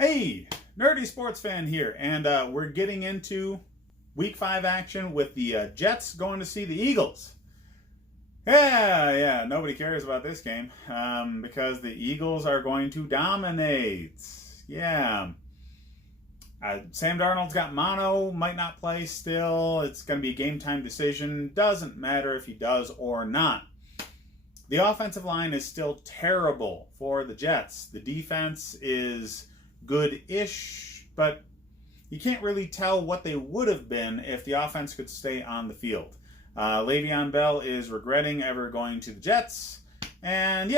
Hey, nerdy sports fan here, and we're getting into Week 5 action with the Jets going to see the Eagles. Yeah, nobody cares about this game because the Eagles are going to dominate. Yeah. Sam Darnold's got mono, might not play still. It's going to be a game time decision. Doesn't matter if he does or not. The offensive line is still terrible for the Jets. The defense is good-ish, but you can't really tell what they would have been if the offense could stay on the field. Le'Veon Bell is regretting ever going to the Jets, and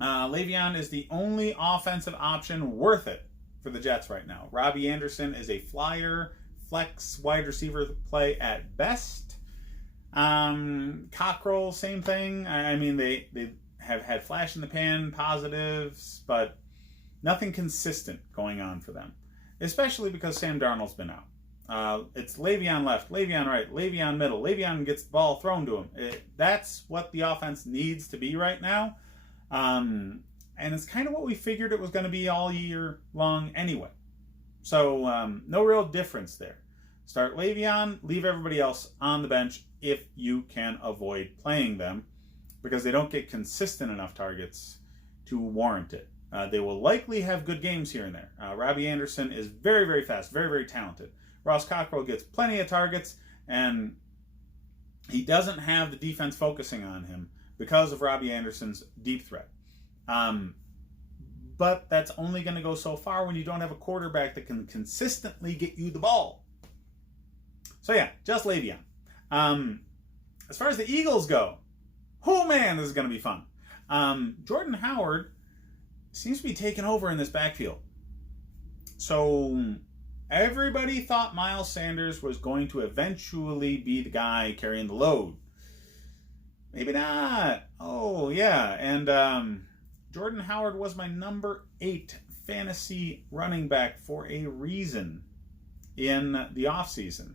Le'Veon is the only offensive option worth it for the Jets right now. Robbie Anderson is a flyer, flex wide receiver play at best. Cockrell, same thing. I mean, they have had flash in the pan positives, but nothing consistent going on for them, especially because Sam Darnold's been out. It's Le'Veon left, Le'Veon right, Le'Veon middle. Le'Veon gets the ball thrown to him. That's what the offense needs to be right now. And it's kind of what we figured it was going to be all year long anyway. So no real difference there. Start Le'Veon, leave everybody else on the bench if you can avoid playing them, because they don't get consistent enough targets to warrant it. They will likely have good games here and there. Robbie Anderson is very, very fast, very, very talented. Ross Cockrell gets plenty of targets, and he doesn't have the defense focusing on him because of Robbie Anderson's deep threat. But that's only going to go so far when you don't have a quarterback that can consistently get you the ball. So yeah, just Le'Veon. As far as the Eagles go, oh man, this is going to be fun. Jordan Howard seems to be taking over in this backfield. So everybody thought Miles Sanders was going to eventually be the guy carrying the load. Maybe not. Oh, yeah. And Jordan Howard was my number 8 fantasy running back for a reason in the offseason,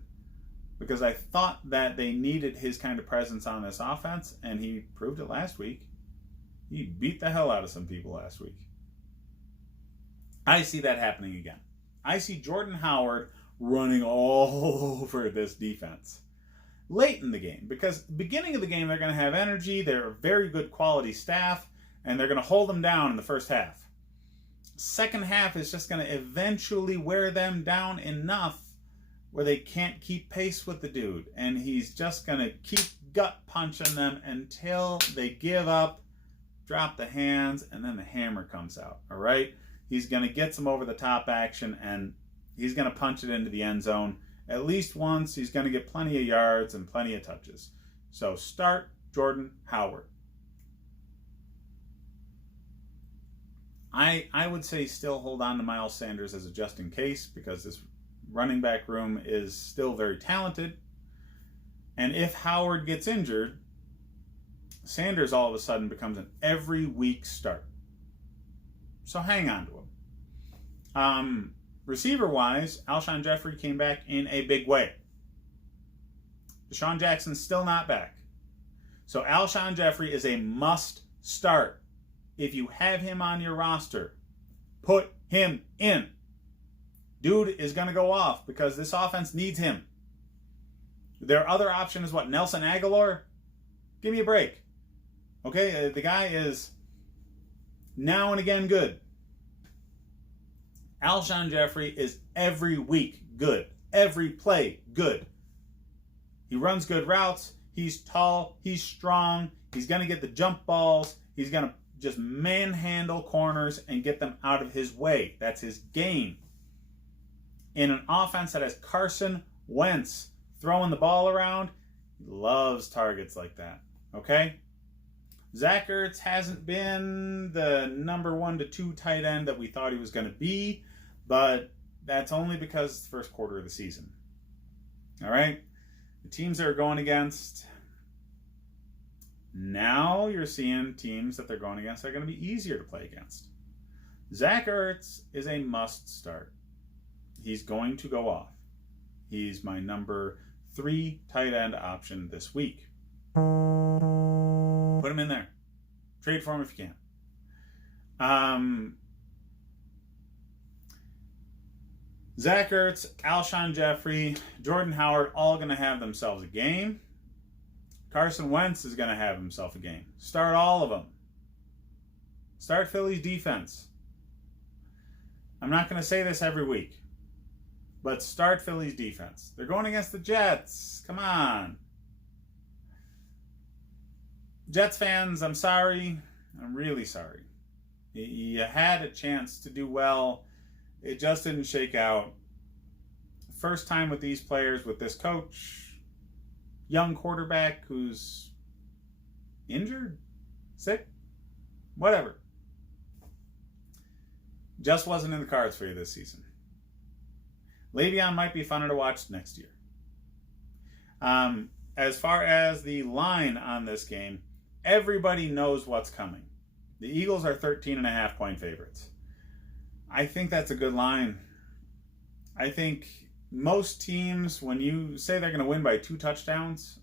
because I thought that they needed his kind of presence on this offense, and he proved it last week. He beat the hell out of some people last week. I see that happening again. I see Jordan Howard running all over this defense late in the game, because beginning of the game they're going to have energy, they're a very good quality staff, and they're going to hold them down in the first half. Second half is just going to eventually wear them down enough where they can't keep pace with the dude, and he's just going to keep gut punching them until they give up, drop the hands, and then the hammer comes out. All right, he's going to get some over the top action, and he's going to punch it into the end zone at least once. He's going to get plenty of yards and plenty of touches. So start Jordan Howard. I would say still hold on to Miles Sanders as a just in case, because this running back room is still very talented. And if Howard gets injured, Sanders all of a sudden becomes an every week start. So hang on to him. Receiver-wise, Alshon Jeffrey came back in a big way. Deshaun Jackson's still not back. So Alshon Jeffrey is a must start. If you have him on your roster, put him in. Dude is going to go off because this offense needs him. Their other option is what? Nelson Aguilar? Give me a break. Okay, the guy is now and again good. Alshon Jeffrey is every week good. Every play good. He runs good routes. He's tall. He's strong. He's going to get the jump balls. He's going to just manhandle corners and get them out of his way. That's his game. In an offense that has Carson Wentz throwing the ball around, he loves targets like that. Okay? Zach Ertz hasn't been the number 1 to 2 tight end that we thought he was going to be, but that's only because it's the first quarter of the season. All right? The teams they're going against, now you're seeing teams that they're going against that are going to be easier to play against. Zach Ertz is a must start. He's going to go off. He's my number 3 tight end option this week. Put him in there. Trade for him if you can. Zach Ertz, Alshon Jeffrey, Jordan Howard, all going to have themselves a game. Carson Wentz is going to have himself a game. Start all of them. Start Philly's defense. I'm not going to say this every week, but start Philly's defense. They're going against the Jets. Come on. Jets fans, I'm sorry. I'm really sorry. You had a chance to do well. It just didn't shake out. First time with these players, with this coach. Young quarterback who's injured, sick, whatever. Just wasn't in the cards for you this season. Le'Veon might be funner to watch next year. As far as the line on this game, everybody knows what's coming. The Eagles are 13.5-point favorites. I think that's a good line. I think most teams, when you say they're going to win by 2 touchdowns,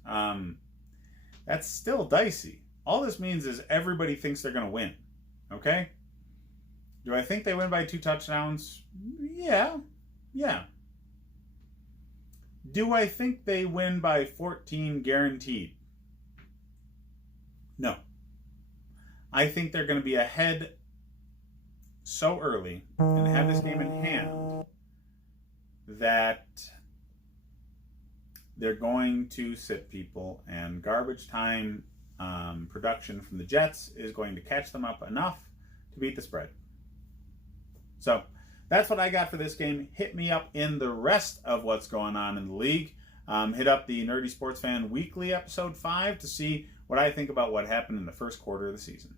that's still dicey. All this means is everybody thinks they're going to win. Okay? Do I think they win by 2 touchdowns? Yeah. Do I think they win by 14 guaranteed? No. I think they're going to be ahead so early and have this game in hand that they're going to sit people, and garbage time production from the Jets is going to catch them up enough to beat the spread. So that's what I got for this game. Hit me up in the rest of what's going on in the league. Hit up the Nerdy Sports Fan Weekly episode 5 to see what I think about what happened in the first quarter of the season.